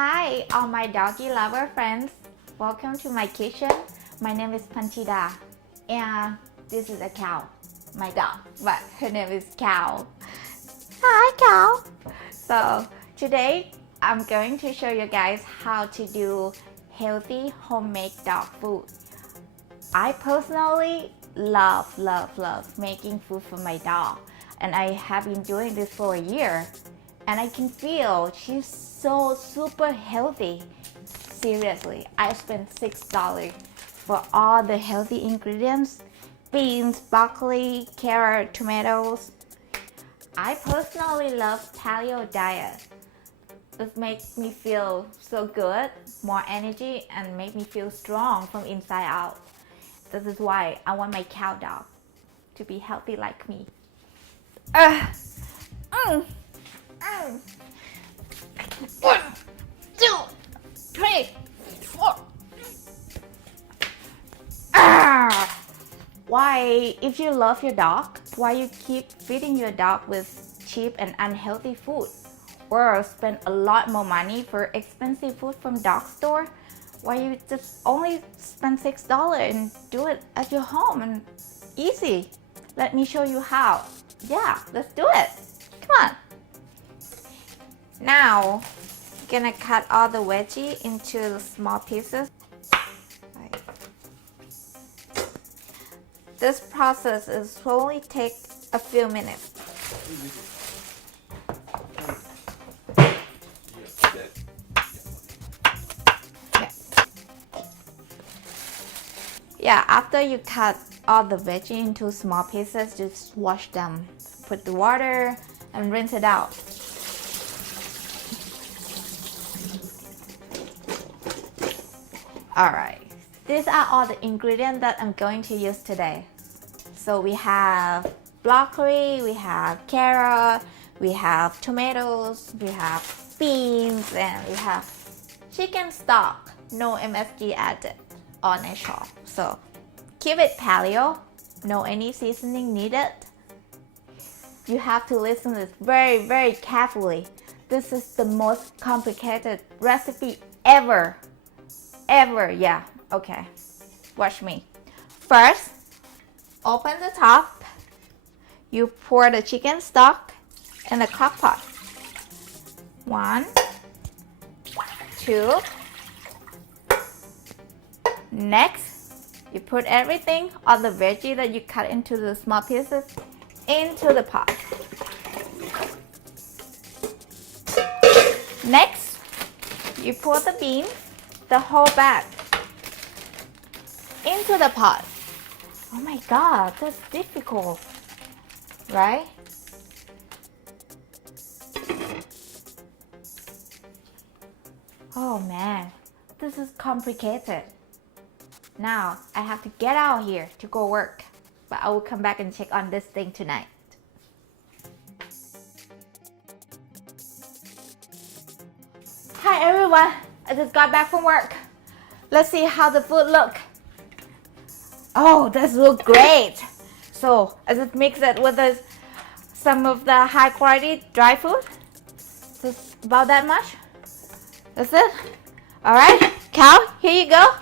Hi, all my doggy lover friends. Welcome to my kitchen. My name is Panchida, and this is a cow, my dog, but her name is Cow. Hi, Cow. So today I'm going to show you guys how to do healthy homemade dog food. I personally love making food for my dog, and I have been doing this for a year, and I can feel she's so super healthy. Seriously, I spent $6 for all the healthy ingredients: beans, broccoli, carrot, tomatoes. I personally love paleo diet. It makes me feel so good, more energy, and make me feel strong from inside out. This is why I want my cow dog to be healthy like me. 1, 2, 3, 4. Why, if you love your dog, why you keep feeding your dog with cheap and unhealthy food, or spend a lot more money for expensive food from dog store? Why you just only spend $6 and do it at your home and easy? Let me show you how. Yeah, let's do it. Come on. Now, I'm gonna cut all the veggie into small pieces. This process is only take a few minutes. Yeah, after you cut all the veggie into small pieces, just wash them. Put the water and rinse it out. Alright, these are all the ingredients that I'm going to use today. So we have broccoli, we have carrot, we have tomatoes, we have beans, and we have chicken stock, no MSG added or natural. So keep it paleo, no any seasoning needed. You have to listen to this very carefully. This is the most complicated recipe ever. Yeah, okay, watch me. First, open the top. You pour the chicken stock in the crock pot. 1, 2. Next, you put everything, all the veggie that you cut into the small pieces, into the pot. Next, you pour the beans, the whole bag, into the pot. Oh my god, that's difficult, right? Oh man, this is complicated. Now, I have to get out here to go work, but I will come back and check on this thing tonight. Hi everyone, I just got back from work. Let's see how the food look. Oh, this looks great. So I just mix it with some of the high quality dry food. Just about that much. That's it. Alright, Cow, here you go.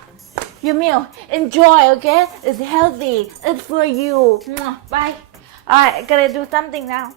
Your meal. Enjoy, okay? It's healthy. It's for you. Bye. Alright, I gotta do something now.